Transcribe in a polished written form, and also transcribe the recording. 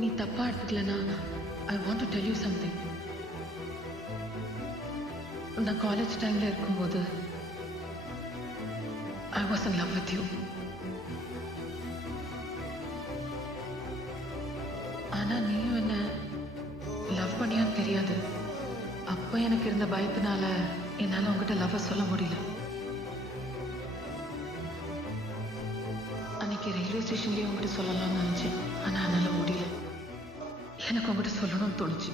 நீ தப்பா எடுத்துக்கலனா I want to tell you something. நான் காலேஜ் டைம்ல இருக்கும்போது I was in love with you. ஆனா நீயும் என்ன லவ் பண்ணியான்னு தெரியாது. அப்போ எனக்கு இருந்த பயத்தினால என்னால உங்ககிட்ட லவ் சொல்ல முடியல. அன்னைக்கு ரயில்வே ஸ்டேஷன்லயே உங்ககிட்ட சொல்லலாம்னு நினைச்சேன். ஆனா என்னால முடியல. எனக்கு உங்ககிட்ட சொல்லணும்னு தோணுச்சு.